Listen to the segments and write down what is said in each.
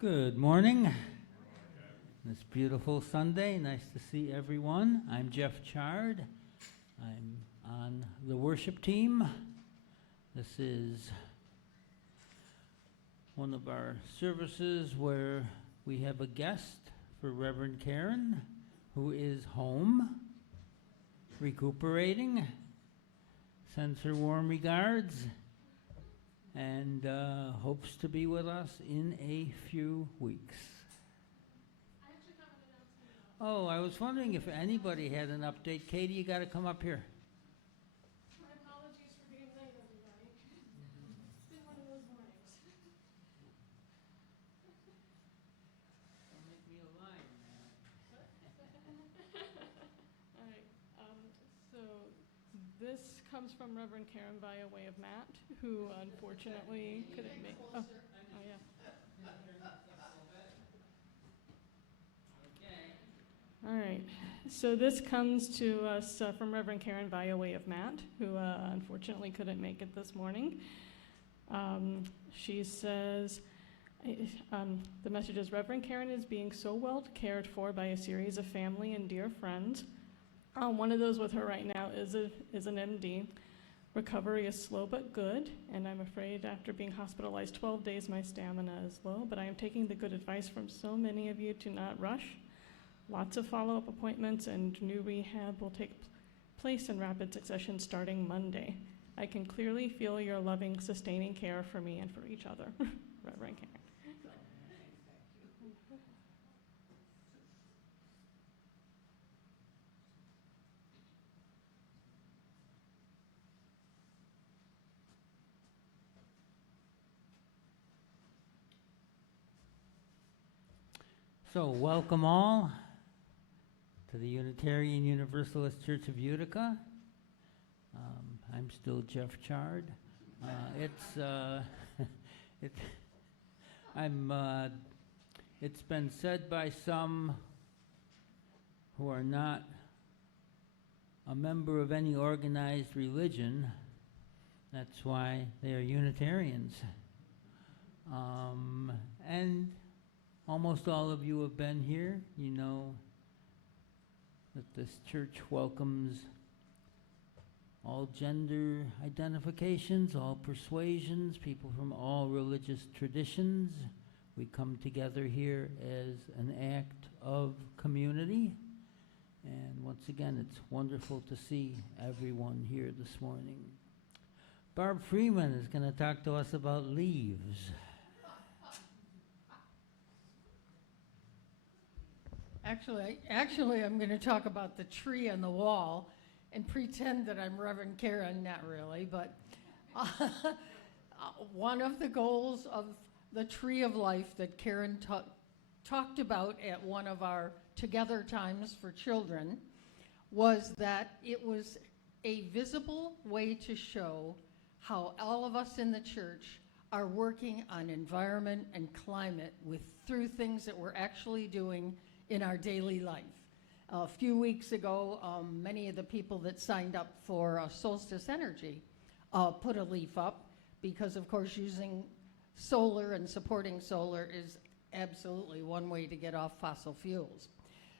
Good morning. This beautiful Sunday, nice to see everyone. I'm Jeff Chard. I'm on the worship team. This is one of our services where we have a guest for Reverend Karen, who is home, recuperating. Sends her warm regards and hopes to be with us in a few weeks. I actually have an announcement. Oh, I was wondering if anybody had an update. Katie, you got to come up here. My apologies for being late, everybody. It's been one of those mornings. Don't make me a lion, man. All right. So this comes from Reverend Karen via way of Matt, who unfortunately couldn't make. Oh, yeah. All right. So this comes to us from Reverend Karen via way of Matt, who unfortunately couldn't make it this morning. She says, the message is, Reverend Karen is being so well cared for by a series of family and dear friends. One of those with her right now is an MD. Recovery is slow but good, and I'm afraid after being hospitalized 12 days, my stamina is low, but I am taking the good advice from so many of you to not rush. Lots of follow-up appointments and new rehab will take place in rapid succession starting Monday. I can clearly feel your loving, sustaining care for me and for each other. Reverend Karen. So, welcome all to the Unitarian Universalist Church of Utica. I'm still Jeff Chard. It's been said by some who are not a member of any organized religion, that's why they are Unitarians. And almost all of you have been here. You know that this church welcomes all gender identifications, all persuasions, people from all religious traditions. We come together here as an act of community. And once again, it's wonderful to see everyone here this morning. Barb Freeman is going to talk to us about leaves. Actually, I'm going to talk about the tree on the wall and pretend that I'm Reverend Karen, not really, but one of the goals of the Tree of Life that Karen talked about at one of our Together Times for Children was that it was a visible way to show how all of us in the church are working on environment and climate through things that we're actually doing in our daily life. A few weeks ago, many of the people that signed up for Solstice Energy put a leaf up because, of course, using solar and supporting solar is absolutely one way to get off fossil fuels.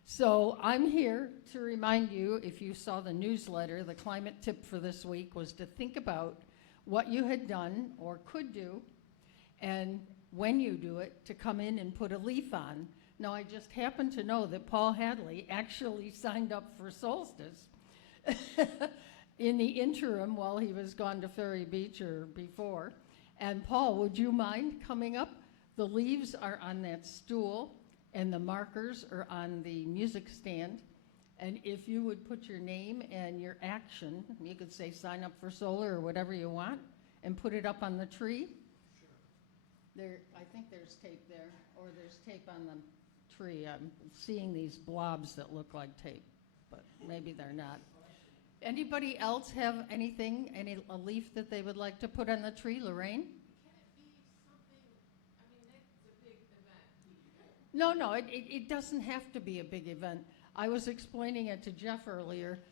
So I'm here to remind you, if you saw the newsletter, the climate tip for this week was to think about what you had done or could do, and when you do it, to come in and put a leaf on. Now, I just happen to know that Paul Hadley actually signed up for Solstice in the interim while he was gone to Ferry Beach or before. And Paul, would you mind coming up? The leaves are on that stool, and the markers are on the music stand. And if you would put your name and your action, you could say sign up for solar or whatever you want, and put it up on the tree. Sure. I think there's tape there, or there's tape on the tree. I'm seeing these blobs that look like tape, but maybe they're not. Anybody else have anything, a leaf that they would like to put on the tree? Lorraine? Can it be something, that's a big event. No, it doesn't have to be a big event. I was explaining it to Jeff earlier.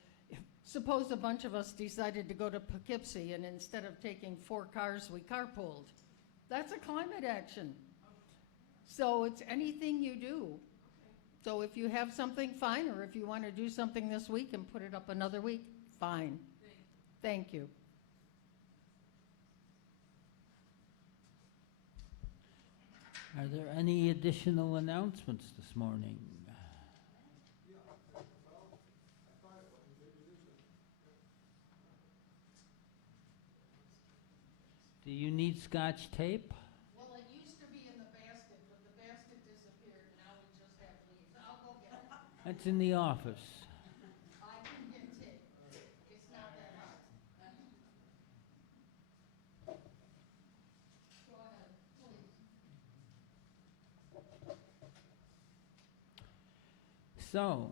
Suppose a bunch of us decided to go to Poughkeepsie, and instead of taking 4 cars, we carpooled. That's a climate action. So it's anything you do. So if you have something, fine, or if you want to do something this week and put it up another week, fine. Thank you. Are there any additional announcements this morning? Do you need Scotch tape? Well, it used to be in the basket, but the basket disappeared. Now we just have leaves. I'll go get it. It's in the office. I can get tape. It's not that hard. Go ahead, please. So,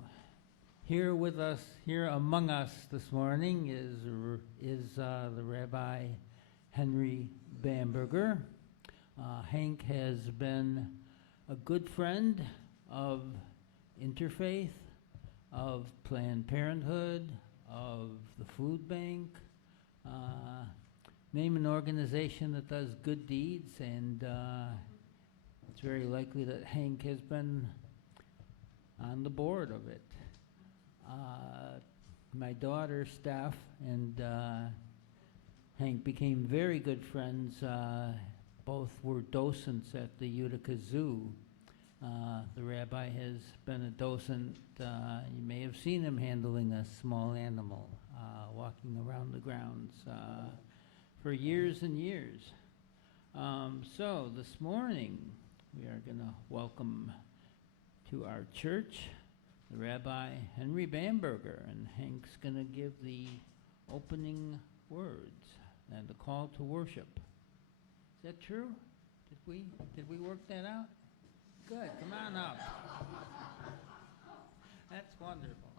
here with us, here among us this morning is the Rabbi Henry Bamberger. Hank has been a good friend of Interfaith, of Planned Parenthood, of the Food Bank. Name an organization that does good deeds, and it's very likely that Hank has been on the board of it. My daughter, Steph, and Hank became very good friends. Both were docents at the Utica Zoo. The rabbi has been a docent. You may have seen him handling a small animal, walking around the grounds for years and years. So this morning, we are going to welcome to our church the Rabbi Henry Bamberger, and Hank's going to give the opening words and the call to worship. Is that true? Did we work that out? Good. Come on up. That's wonderful.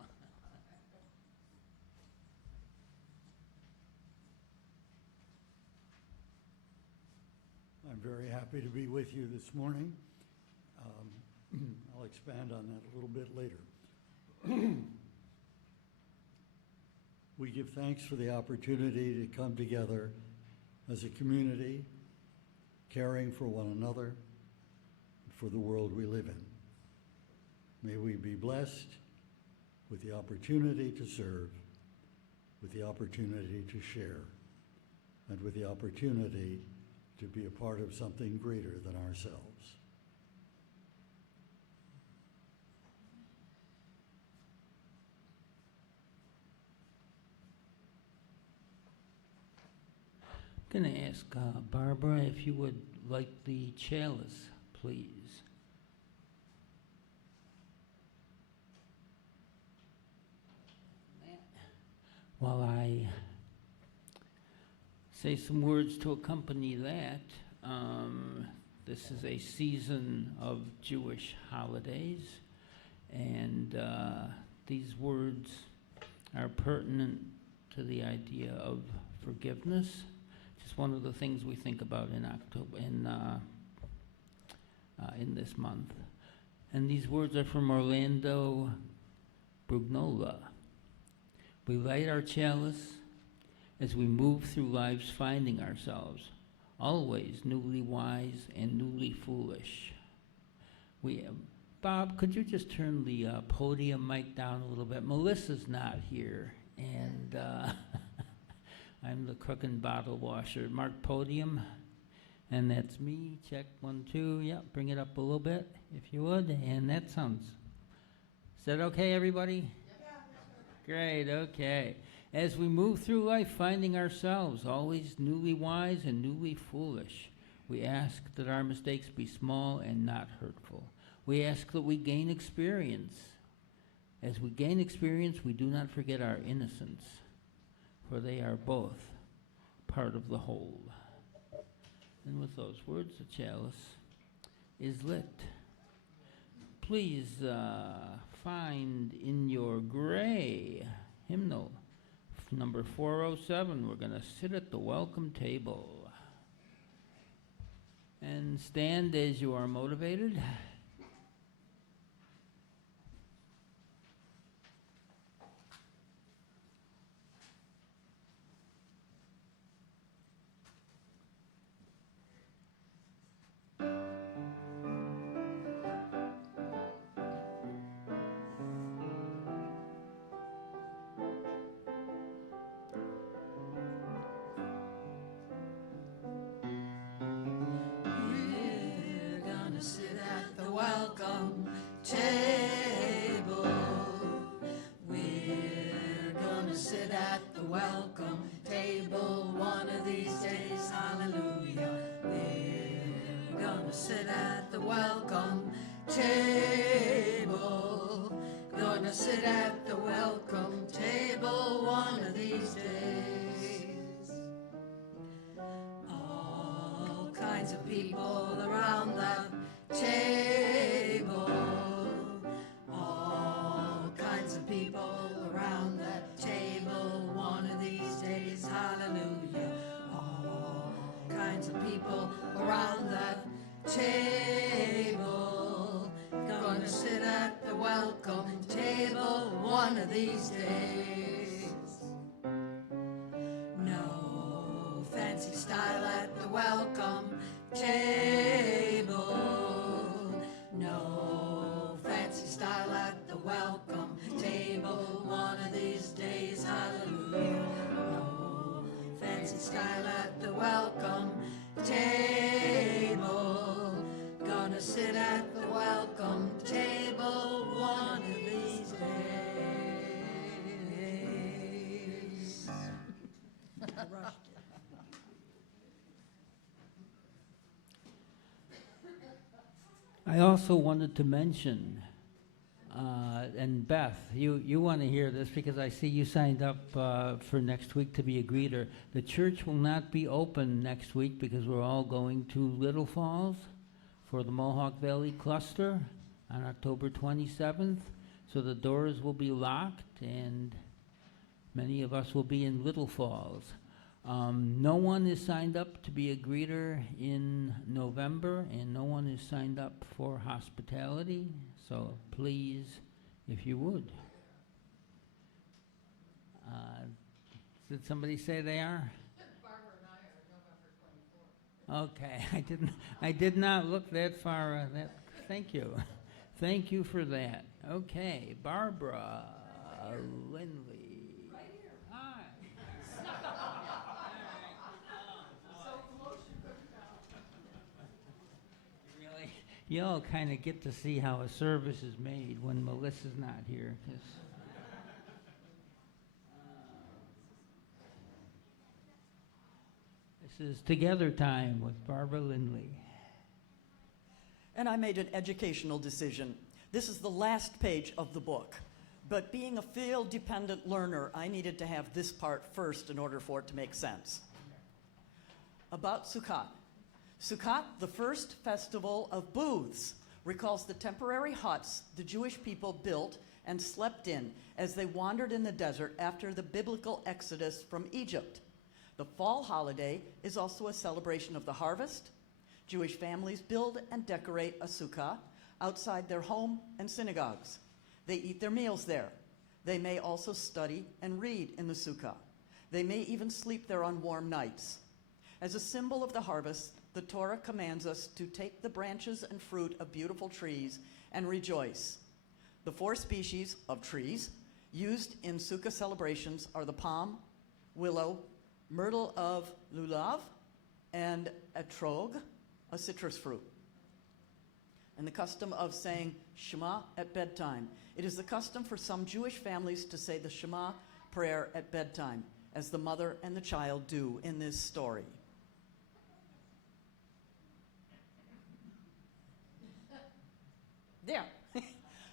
I'm very happy to be with you this morning. I'll expand on that a little bit later. We give thanks for the opportunity to come together as a community, caring for one another, for the world we live in. May we be blessed with the opportunity to serve, with the opportunity to share, and with the opportunity to be a part of something greater than ourselves. I'm going to ask Barbara if you would light the chalice, please. While I say some words to accompany that, this is a season of Jewish holidays, and these words are pertinent to the idea of forgiveness. Just one of the things we think about in October, in this month. And these words are from Orlando Brugnola. We light our chalice as we move through life's finding ourselves, always newly wise and newly foolish. Bob, could you just turn the podium mic down a little bit? Melissa's not here, and I'm the crook and bottle washer. Mark podium, and that's me. Check 1, 2. Yep, bring it up a little bit, if you would. And that sounds. Is that okay, everybody? Great, okay. As we move through life, finding ourselves always newly wise and newly foolish, we ask that our mistakes be small and not hurtful. We ask that we gain experience. As we gain experience, we do not forget our innocence, for they are both part of the whole. And with those words, the chalice is lit. Please find in your gray hymnal, number 407, we're going to sit at the welcome table. And stand as you are motivated. table. Gonna sit at the welcome table one of these days. All kinds of people around that table. All kinds of people around that table one of these days. Hallelujah. All kinds of people around that table. Gonna sit at the welcome table one of these days. No fancy style at the welcome table. No fancy style at the welcome table one of these days. Hallelujah. No fancy style at the welcome table. Gonna sit at the welcome table one of these days. I rushed it. I also wanted to mention, and Beth, you want to hear this because I see you signed up for next week to be a greeter. The church will not be open next week because we're all going to Little Falls for the Mohawk Valley Cluster on October 27th. So the doors will be locked and many of us will be in Little Falls. No one is signed up to be a greeter in November, and no one is signed up for hospitality. So please, if you would. Did somebody say they are? Barbara and I are November 24th. Okay, I did not look that far. Thank you. Thank you for that. Okay, Barbara Lindley. Right here. Hi. Really, you all kind of get to see how a service is made when Melissa's not here. This is Together Time with Barbara Lindley. And I made an educational decision. This is the last page of the book. But being a field-dependent learner, I needed to have this part first in order for it to make sense. About Sukkot. Sukkot, the first festival of booths, recalls the temporary huts the Jewish people built and slept in as they wandered in the desert after the biblical exodus from Egypt. The fall holiday is also a celebration of the harvest. Jewish families build and decorate a sukkah outside their home and synagogues. They eat their meals there. They may also study and read in the sukkah. They may even sleep there on warm nights. As a symbol of the harvest, the Torah commands us to take the branches and fruit of beautiful trees and rejoice. The 4 species of trees used in sukkah celebrations are the palm, willow, myrtle of lulav, and etrog, a citrus fruit. And the custom of saying Shema at bedtime. It is the custom for some Jewish families to say the Shema prayer at bedtime, as the mother and the child do in this story. There.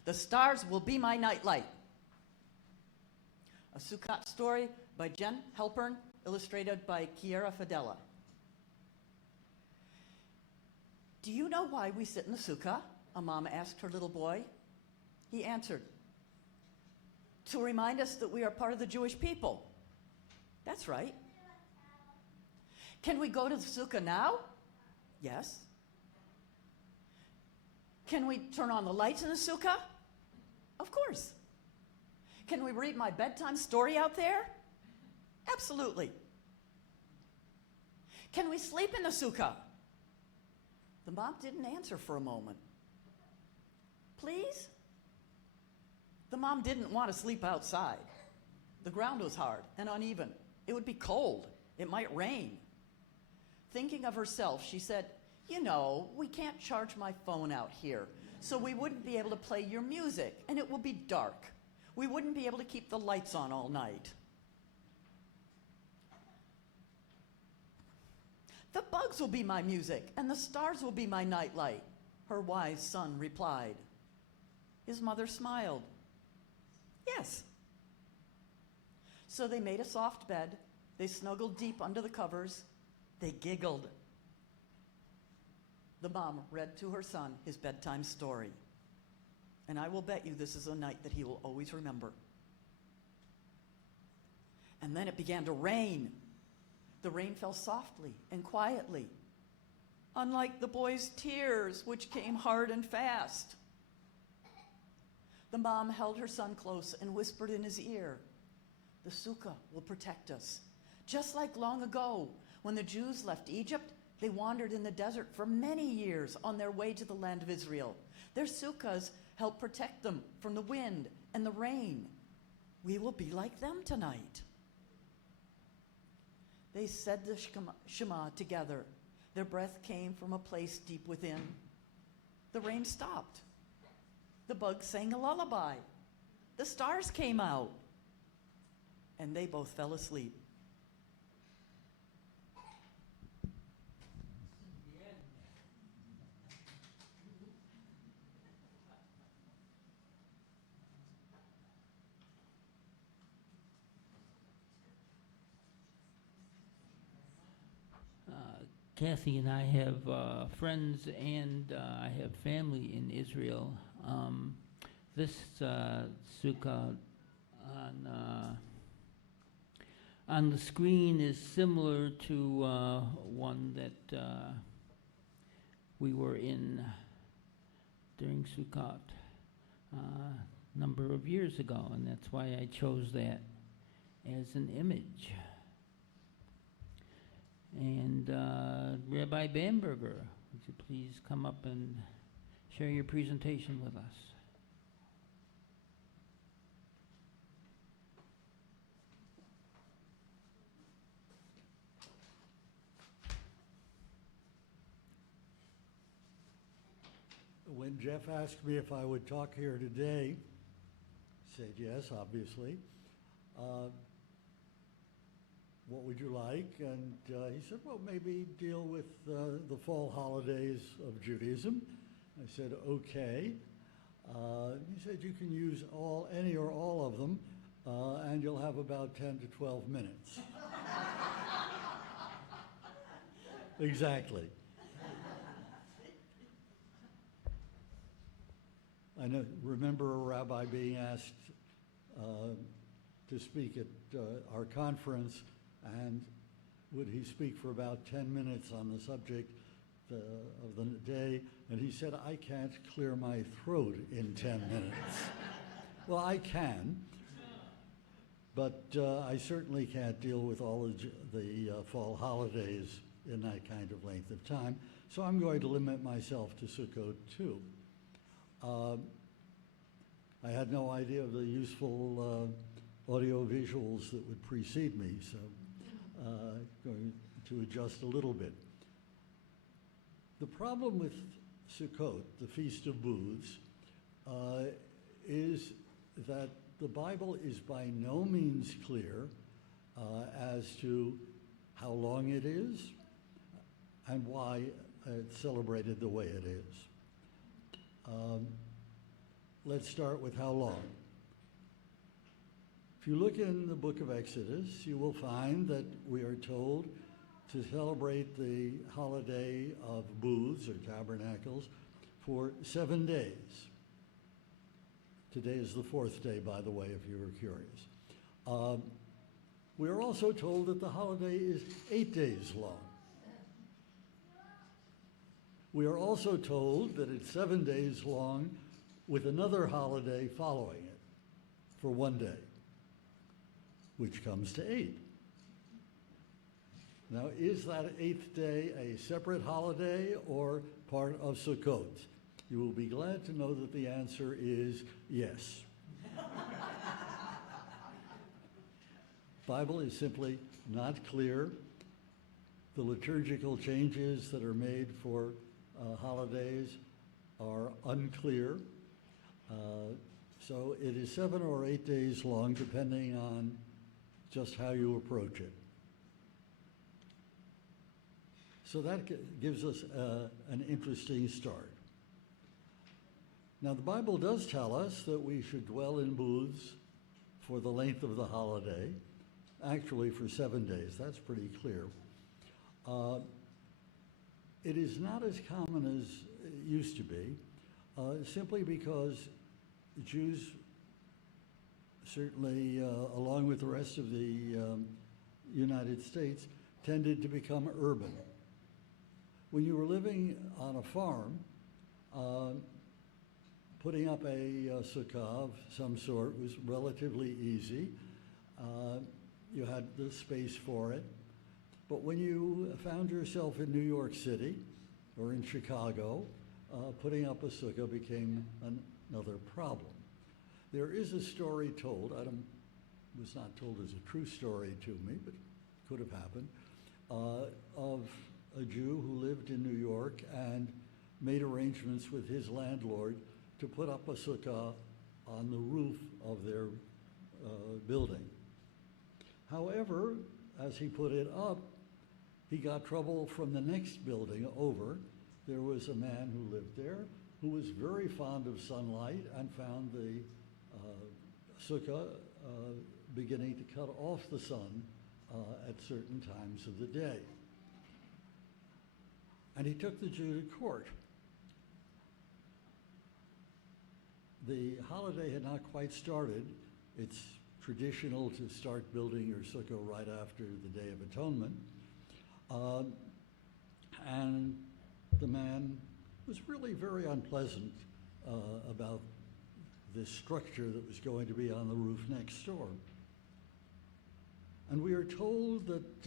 The stars will be my nightlight. A Sukkot story by Jen Halpern, illustrated by Chiara Fadella. Do you know why we sit in the sukkah? A mom asked her little boy. He answered, to remind us that we are part of the Jewish people. That's right. Can we go to the sukkah now? Yes. Can we turn on the lights in the sukkah? Of course. Can we read my bedtime story out there? Absolutely. Can we sleep in the sukkah? The mom didn't answer for a moment. Please? The mom didn't want to sleep outside. The ground was hard and uneven. It would be cold. It might rain. Thinking of herself, she said, you know, we can't charge my phone out here, so we wouldn't be able to play your music, and it will be dark. We wouldn't be able to keep the lights on all night. The bugs will be my music, and the stars will be my nightlight, her wise son replied. His mother smiled. Yes. So they made a soft bed. They snuggled deep under the covers. They giggled. The mom read to her son his bedtime story. And I will bet you this is a night that he will always remember. And then it began to rain. The rain fell softly and quietly, unlike the boy's tears, which came hard and fast. The mom held her son close and whispered in his ear, "The sukkah will protect us. Just like long ago, when the Jews left Egypt, they wandered in the desert for many years on their way to the land of Israel. Their sukkahs help protect them from the wind and the rain. We will be like them tonight." They said the Shema together. Their breath came from a place deep within. The rain stopped. The bugs sang a lullaby. The stars came out. And they both fell asleep. Kathy and I have friends and I have family in Israel. This sukkah on the screen is similar to one that we were in during Sukkot a number of years ago, and that's why I chose that as an image. And Rabbi Bamberger, would you please come up and share your presentation with us? When Jeff asked me if I would talk here today, I said yes, obviously. What would you like? And he said, well, maybe deal with the fall holidays of Judaism. I said, okay. He said, you can use any or all of them, and you'll have about 10 to 12 minutes. Exactly. Remember a rabbi being asked to speak at our conference, and would he speak for about 10 minutes on the subject of the day, and he said, I can't clear my throat in 10 minutes. Well, I can, but I certainly can't deal with all of the fall holidays in that kind of length of time, so I'm going to limit myself to Sukkot too. I had no idea of the useful audio visuals that would precede me, so going to adjust a little bit. The problem with Sukkot, the Feast of Booths, is that the Bible is by no means clear as to how long it is and why it's celebrated the way it is. Let's start with how long. If you look in the book of Exodus, you will find that we are told to celebrate the holiday of booths or tabernacles for 7 days. Today is the 4th day, by the way, if you were curious. We are also told that the holiday is 8 days long. We are also told that it's 7 days long with another holiday following it for 1 day, which comes to 8. Now, is that 8th day a separate holiday or part of Sukkot? You will be glad to know that the answer is yes. Bible is simply not clear. The liturgical changes that are made for holidays are unclear. So it is 7 or 8 days long, depending on just how you approach it. So that gives us an interesting start. Now, the Bible does tell us that we should dwell in booths for the length of the holiday, actually for 7 days. That's pretty clear. It is not as common as it used to be, simply because Jews, certainly along with the rest of the United States, tended to become urban. When you were living on a farm, putting up a sukkah of some sort was relatively easy. You had the space for it. But when you found yourself in New York City or in Chicago, putting up a sukkah became another problem. There is a story told, was not told as a true story to me, but could have happened, of a Jew who lived in New York and made arrangements with his landlord to put up a sukkah on the roof of their building. However, as he put it up, he got trouble from the next building over. There was a man who lived there who was very fond of sunlight and found the sukkah beginning to cut off the sun at certain times of the day. And he took the Jew to court. The holiday had not quite started. It's traditional to start building your sukkah right after the Day of Atonement. And the man was really very unpleasant about this structure that was going to be on the roof next door. And we are told that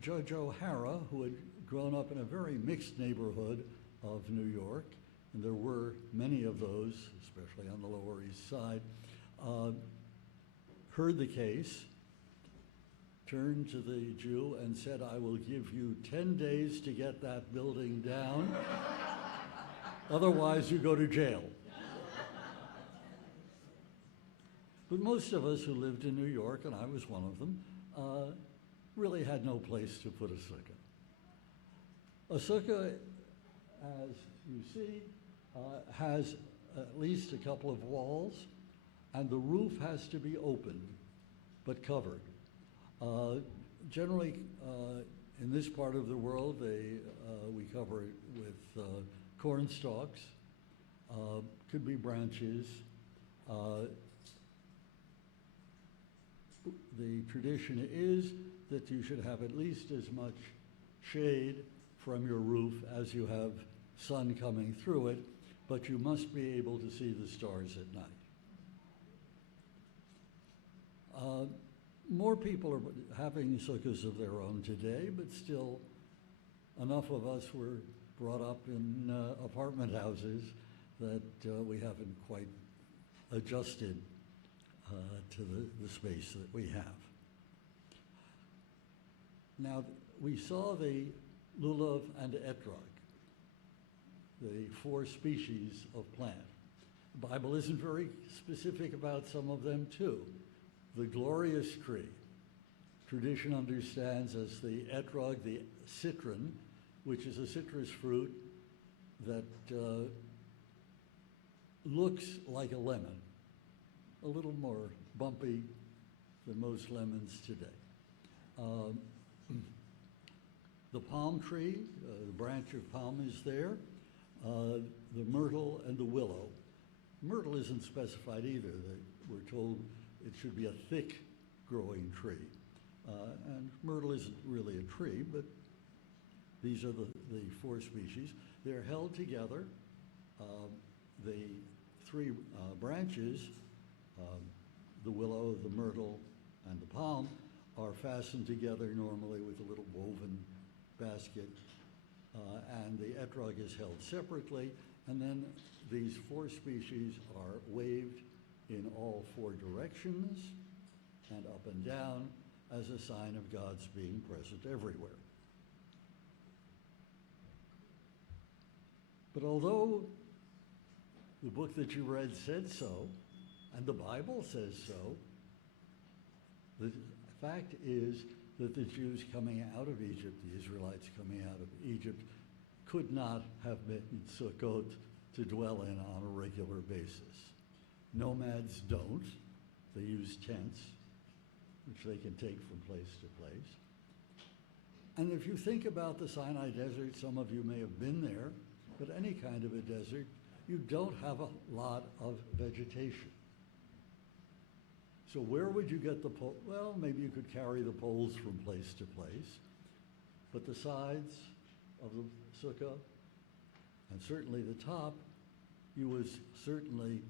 Judge O'Hara, who had grown up in a very mixed neighborhood of New York, and there were many of those, especially on the Lower East Side, heard the case, turned to the Jew and said, "I will give you 10 days to get that building down. Otherwise, you go to jail." But most of us who lived in New York, and I was one of them, really had no place to put a sukkah. A sukkah, as you see, has at least a couple of walls, and the roof has to be open but covered. Generally, in this part of the world, we cover it with corn stalks, could be branches. The tradition is that you should have at least as much shade from your roof as you have sun coming through it, but you must be able to see the stars at night. More people are having sukkahs of their own today, but still enough of us were brought up in apartment houses that we haven't quite adjusted to the space that we have. Now, we saw the lulav and etrog, the 4 species of plant. The Bible isn't very specific about some of them too. The glorious tree, tradition understands as the etrog, the citron, which is a citrus fruit that looks like a lemon, a little more bumpy than most lemons today. The palm tree, the branch of palm is there, the myrtle and the willow. Myrtle isn't specified either. We're told it should be a thick growing tree. And myrtle isn't really a tree, but these are the 4 species. They're held together. The 3 branches, the willow, the myrtle, and the palm, are fastened together normally with a little woven basket, and the etrog is held separately, and then these 4 species are waved in all 4 directions and up and down as a sign of God's being present everywhere. But although the book that you read said so, and the Bible says so, the fact is that the Jews coming out of Egypt, the Israelites coming out of Egypt, could not have made Sukkot to dwell in on a regular basis. Nomads don't. They use tents, which they can take from place to place. And if you think about the Sinai Desert, some of you may have been there, but any kind of a desert, you don't have a lot of vegetation. So where would you get the pole? Well, maybe you could carry the poles from place to place, but the sides of the sukkah, and certainly the top, you would certainly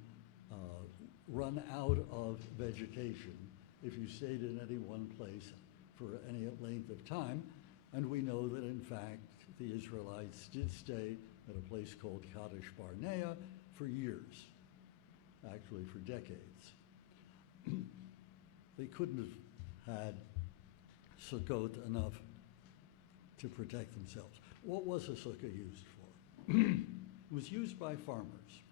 run out of vegetation if you stayed in any one place for any length of time. And we know that, in fact, the Israelites did stay at a place called Kadesh Barnea for years, actually for decades. They couldn't have had sukkot enough to protect themselves. What was a sukkah used for? It was used by farmers.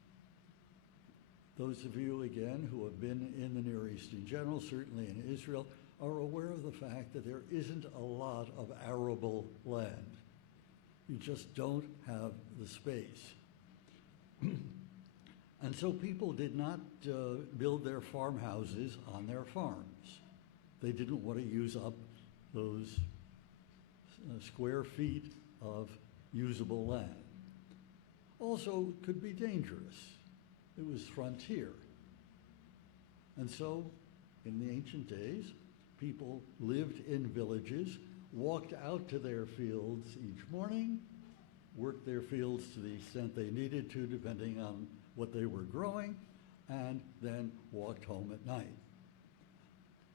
Those of you, again, who have been in the Near East in general, certainly in Israel, are aware of the fact that there isn't a lot of arable land. You just don't have the space. And so people did not build their farmhouses on their farms. They didn't want to use up those square feet of usable land. Also, it could be dangerous. It was frontier. And so, in the ancient days, people lived in villages, walked out to their fields each morning, worked their fields to the extent they needed to, depending on what they were growing, and then walked home at night.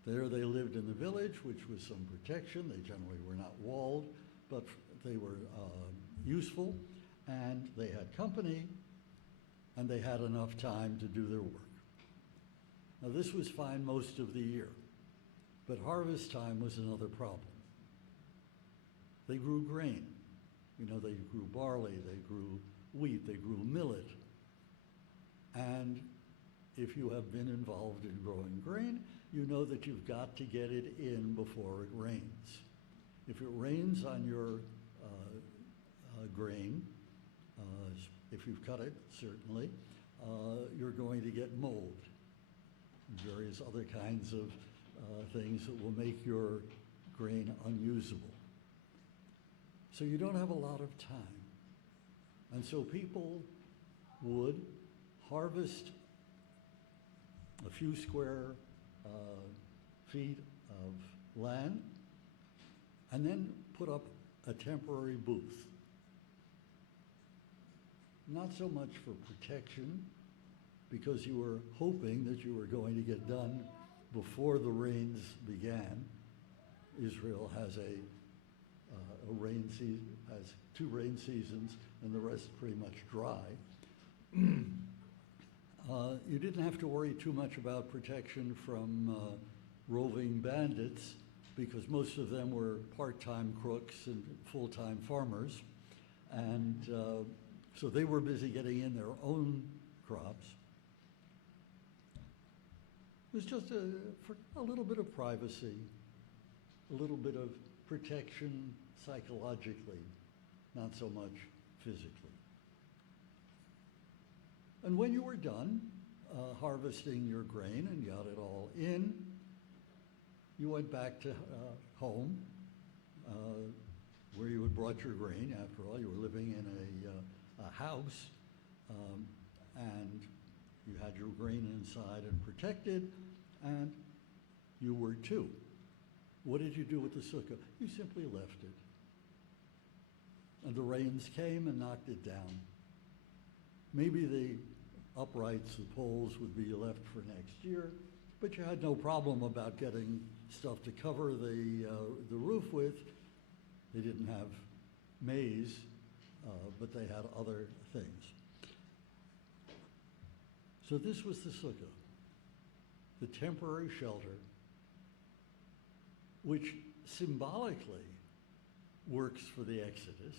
There they lived in the village, which was some protection. They generally were not walled, but they were useful, and they had company, and they had enough time to do their work. Now this was fine most of the year, but harvest time was another problem. They grew grain. You know, they grew barley, they grew wheat, they grew millet. And if you have been involved in growing grain, you know that you've got to get it in before it rains. If it rains on your grain, if you've cut it, certainly, you're going to get mold and various other kinds of things that will make your grain unusable. So you don't have a lot of time. And so people would harvest a few square feet of land and then put up a temporary booth. Not so much for protection, because you were hoping that you were going to get done before the rains began. Israel has rain season, has 2 rain seasons, and the rest pretty much dry. You didn't have to worry too much about protection from roving bandits, because most of them were part-time crooks and full-time farmers, and so they were busy getting in their own crops. It was just for a little bit of privacy, a little bit of protection psychologically, not so much physically. And when you were done harvesting your grain and got it all in, you went back to home where you had brought your grain. After all, you were living in a house, and you had your grain inside and protected, and you were too. What did you do with the sukkah? You simply left it. And the rains came and knocked it down. Maybe the uprights, the poles would be left for next year, but you had no problem about getting stuff to cover the roof with. They didn't have maize, but they had other things. So this was the sukkah, the temporary shelter, which symbolically works for the Exodus,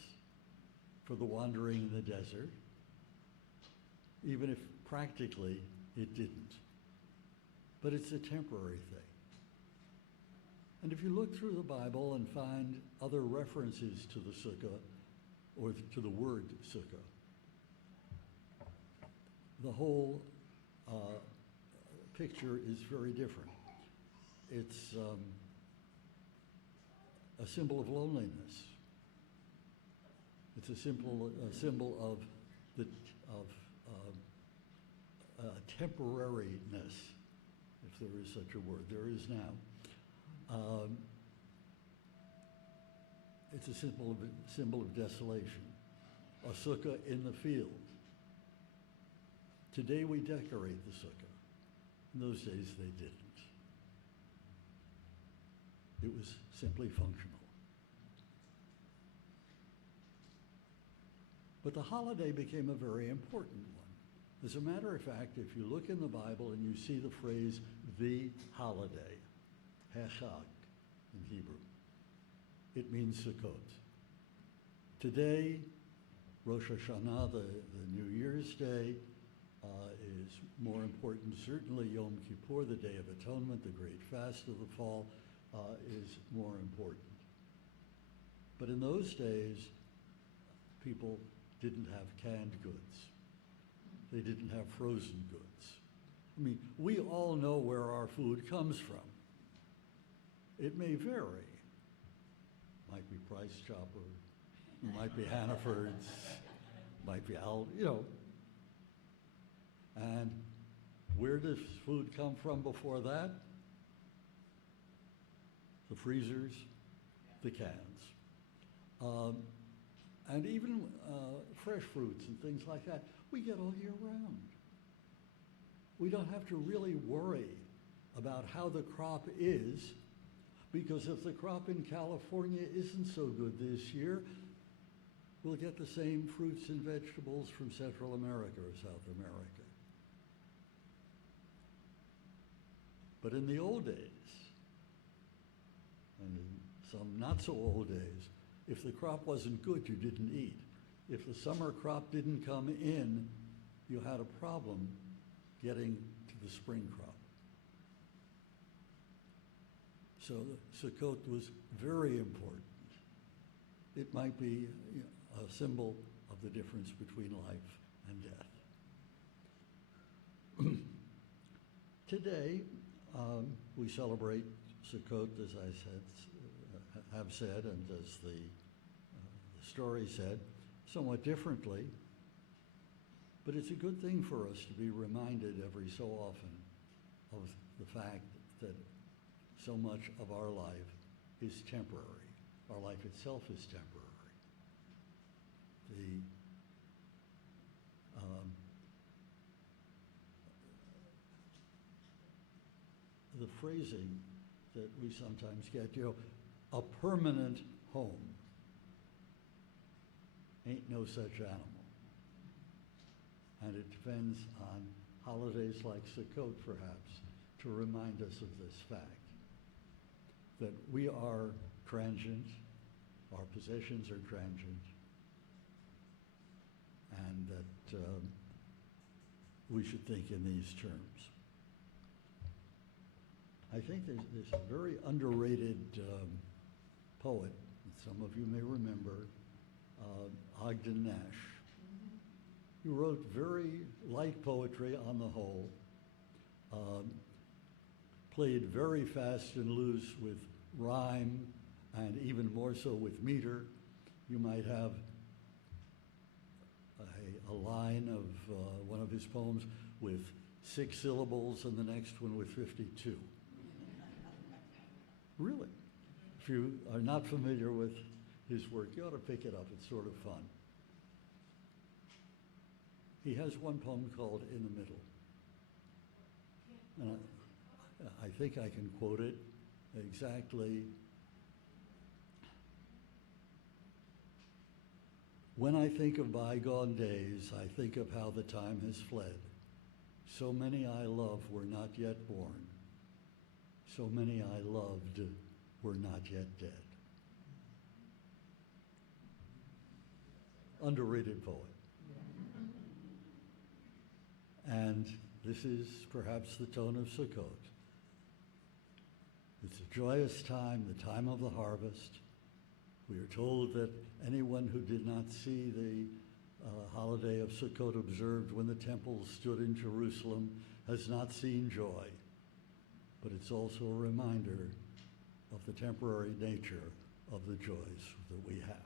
for the wandering in the desert, even if practically it didn't. But it's a temporary thing. And if you look through the Bible and find other references to the sukkah, or to the word sukkah, the whole picture is very different. It's a symbol of loneliness. It's a symbol of the temporariness, if there is such a word. There is now. It's a symbol of desolation. A sukkah in the field. Today we decorate the sukkah. In those days they didn't. It was simply functional. But the holiday became a very important one. As a matter of fact, if you look in the Bible and you see the phrase, the holiday, Hechag in Hebrew, it means Sukkot. Today, Rosh Hashanah, the New Year's Day, is more important. Certainly Yom Kippur, the Day of Atonement, the Great Fast of the Fall, is more important. But in those days, people didn't have canned goods. They didn't have frozen goods. I mean, we all know where our food comes from. It may vary. Might be Price Chopper, might be Hannaford's, might be And where does food come from before that? The freezers, the cans. And even fresh fruits and things like that, we get all year round. We don't have to really worry about how the crop is, because if the crop in California isn't so good this year, we'll get the same fruits and vegetables from Central America or South America. But in the old days, and in some not so old days, if the crop wasn't good, you didn't eat. If the summer crop didn't come in, you had a problem getting to the spring crop. So Sukkot was very important. It might be a symbol of the difference between life and death. Today, we celebrate Sukkot, as I have said, and as the story said, somewhat differently. But it's a good thing for us to be reminded every so often of the fact that so much of our life is temporary. Our life itself is temporary. The phrasing that we sometimes get, a permanent home. Ain't no such animal. And it depends on holidays like Sukkot, perhaps, to remind us of this fact, that we are transient, our possessions are transient, and that we should think in these terms. I think there's a very underrated poet, some of you may remember, Ogden Nash. He wrote very light poetry on the whole, played very fast and loose with rhyme, and even more so with meter. You might have a line of one of his poems with 6 syllables and the next one with 52. Really. If you are not familiar with his work, you ought to pick it up. It's sort of fun. He has one poem called In the Middle. And I think I can quote it exactly. When I think of bygone days, I think of how the time has fled. So many I love were not yet born. So many I loved were not yet dead. Underrated poet. And this is perhaps the tone of Sukkot. It's a joyous time, the time of the harvest. We are told that anyone who did not see the holiday of Sukkot observed when the temple stood in Jerusalem, has not seen joy, but it's also a reminder of the temporary nature of the joys that we have.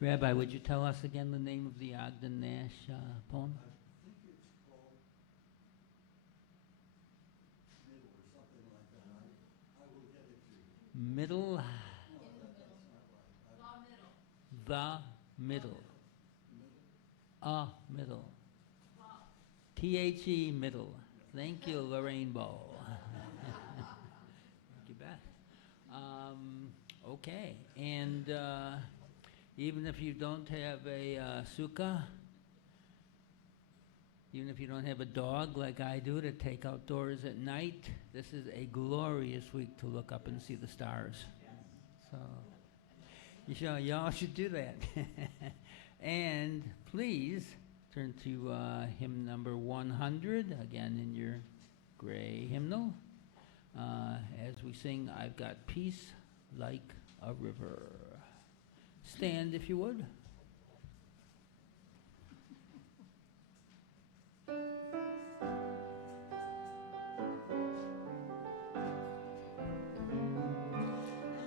Rabbi, would you tell us again the name of the Ogden Nash poem? I think it's called Middle or something like that. I will get it to you. Middle, No, that's not right. the middle. A middle. T-H-E middle. Thank you, Lorraine Bow. Thank you, Beth. Okay, and even if you don't have a sukkah, even if you don't have a dog like I do to take outdoors at night, this is a glorious week to look up and see the stars. So y'all should do that. And please turn to hymn number 100, again in your gray hymnal, as we sing, I've Got Peace Like a River. Stand if you would.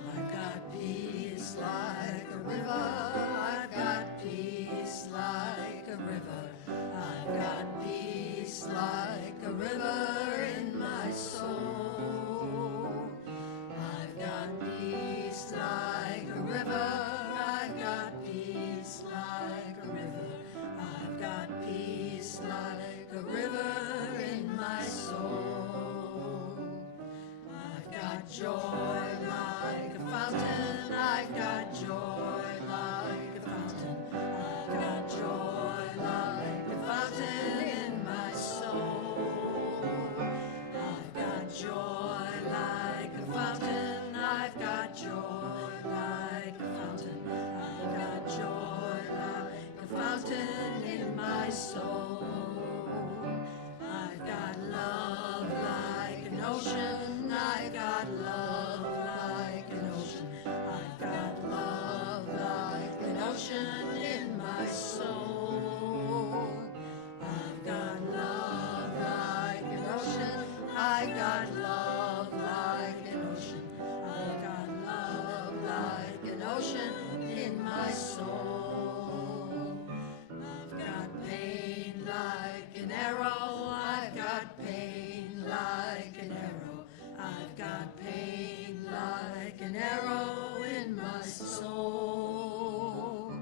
I've got peace like a river. I've got peace like a river. I've got peace like a river in my soul. I've got peace like a river. I've got peace like a river. I've got peace like a river in my soul. I've got joy like a fountain. I've got joy like a fountain. I've got joy like a fountain in my soul. I've got joy like a fountain. I've got joy like a fountain. I've got joy like a fountain in my soul. I've got love like an ocean. I've got love like an ocean. I've got love like an ocean in my soul. I've got love like an ocean. I've got love like an ocean. I've got love like an ocean in my soul. I've got pain like an arrow. I've got pain like an arrow. I've got pain like an arrow in my soul.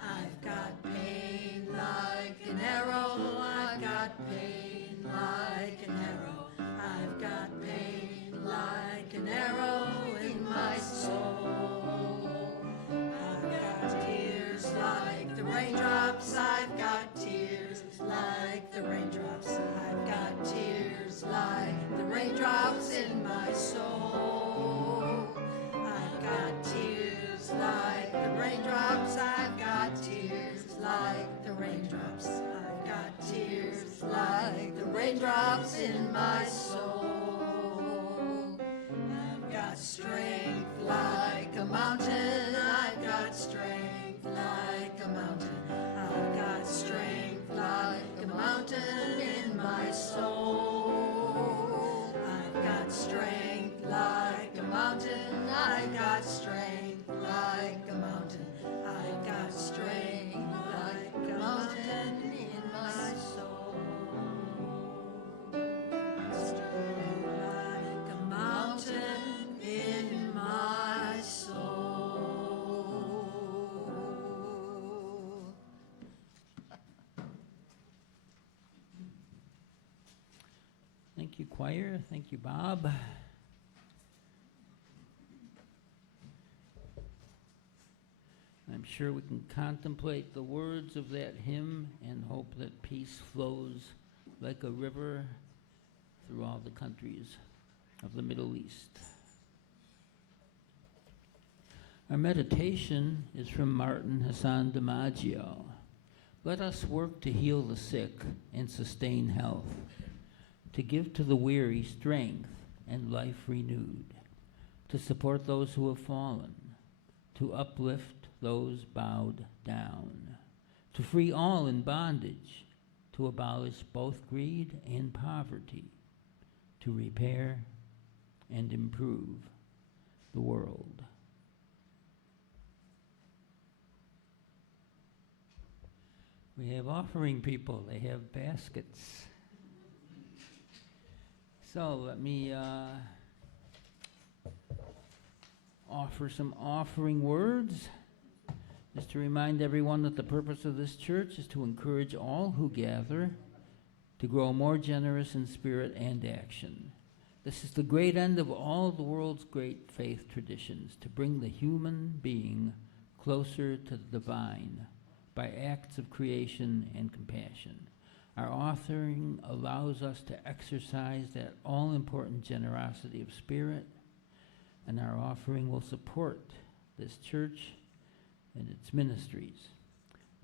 I've got pain like an arrow. I've got pain like an arrow. I've got pain like an arrow in my soul. I've got tears like the raindrops. I've got tears like the raindrops. I've got tears like the raindrops in my soul. I've got tears like the raindrops. I've got tears like the raindrops. I've got tears like the raindrops in my soul. I've got strength like a mountain. I've got strength like a mountain. I've got strength like a mountain in my soul. I've got strength like a mountain. I've got strength like a mountain. I've got strength like a mountain in my soul. Strength like a mountain in my soul. Thank you, choir. Thank you, Bob. I'm sure we can contemplate the words of that hymn and hope that peace flows like a river through all the countries of the Middle East. Our meditation is from Martin Hassan DiMaggio. Let us work to heal the sick and sustain health, to give to the weary strength and life renewed, to support those who have fallen, to uplift those bowed down, to free all in bondage, to abolish both greed and poverty, to repair and improve the world. We have offering people. They have baskets. So let me offer some offering words. Just to remind everyone that the purpose of this church is to encourage all who gather to grow more generous in spirit and action. This is the great end of all the world's great faith traditions, to bring the human being closer to the divine by acts of creation and compassion. Our offering allows us to exercise that all-important generosity of spirit, and our offering will support this church and its ministries.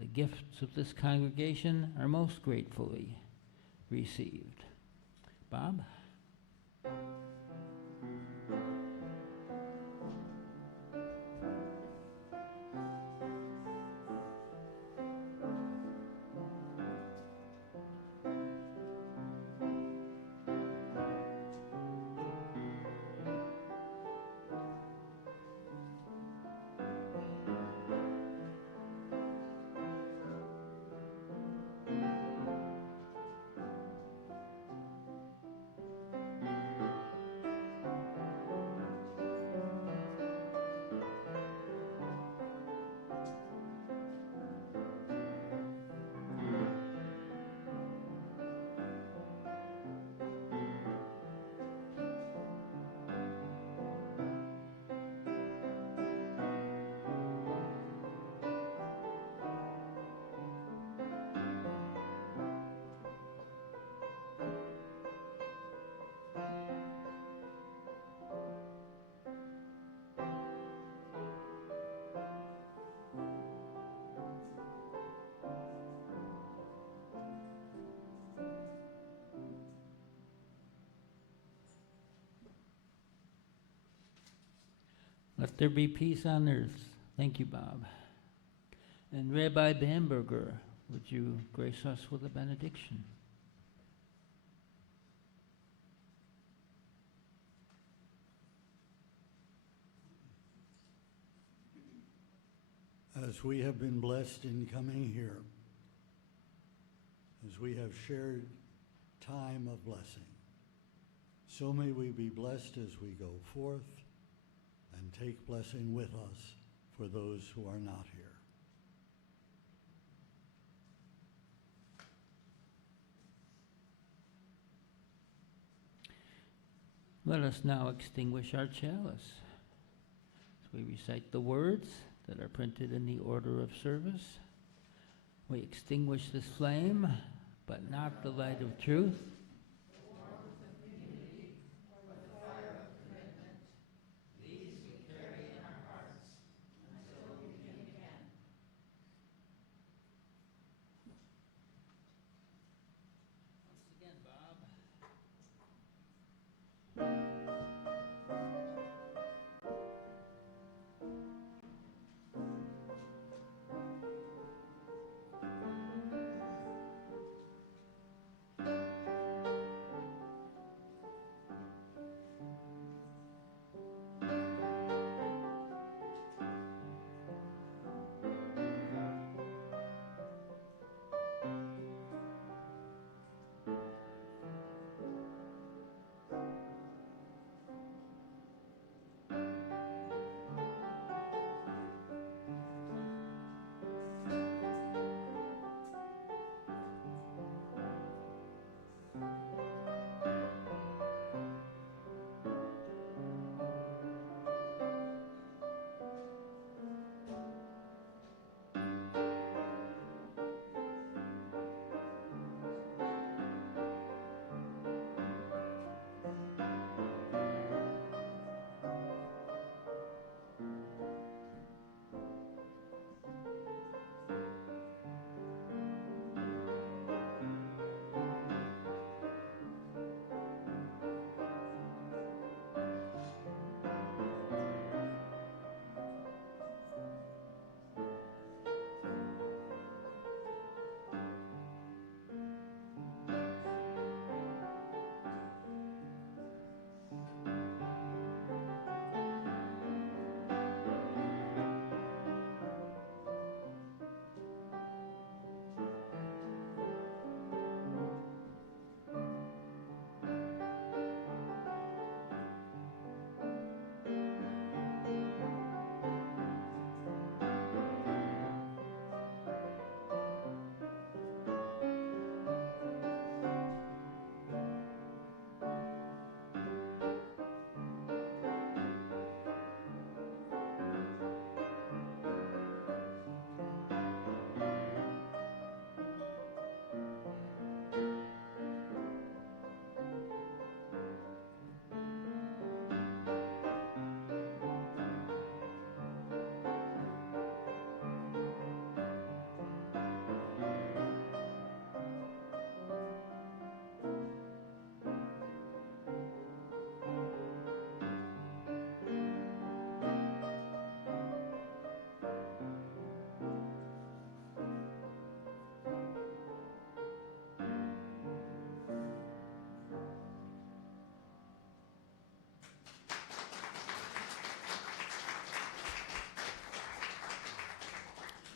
The gifts of this congregation are most gratefully received. Bob? Let there be peace on earth. Thank you, Bob. And Rabbi Bamberger, would you grace us with a benediction? As we have been blessed in coming here, as we have shared time of blessing, so may we be blessed as we go forth and take blessing with us for those who are not here. Let us now extinguish our chalice as we recite the words that are printed in the order of service. We extinguish this flame, but not the light of truth.